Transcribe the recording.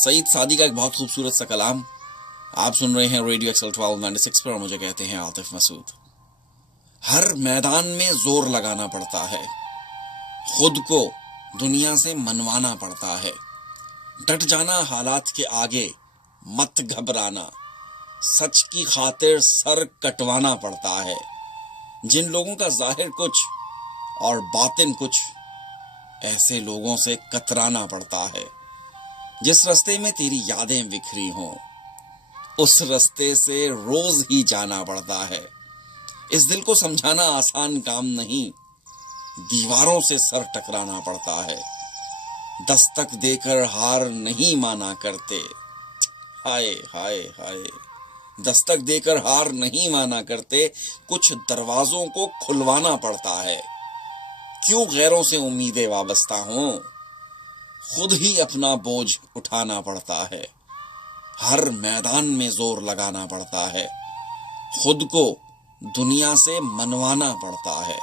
सईद सादी का एक बहुत खूबसूरत सा कलाम आप सुन रहे हैं रेडियो एक्सल 1296 पर। मुझे कहते हैं आतिफ मसूद। हर मैदान में जोर लगाना पड़ता है, खुद को दुनिया से मनवाना पड़ता है। डट जाना हालात के आगे, मत घबराना, सच की खातिर सर कटवाना पड़ता है। जिन लोगों का जाहिर कुछ और बातिन कुछ, ऐसे लोगों से कतराना पड़ता है। जिस रास्ते में तेरी यादें बिखरी हों, उस रास्ते से रोज ही जाना पड़ता है। इस दिल को समझाना आसान काम नहीं, दीवारों से सर टकराना पड़ता है। दस्तक देकर हार नहीं माना करते, हाय हाय हाय, दस्तक देकर हार नहीं माना करते। कुछ दरवाजों को खुलवाना पड़ता है। क्यों गैरों से उम्मीदें वाबस्ता हों, खुद ही अपना बोझ उठाना पड़ता है। हर मैदान में जोर लगाना पड़ता है, खुद को दुनिया से मनवाना पड़ता है।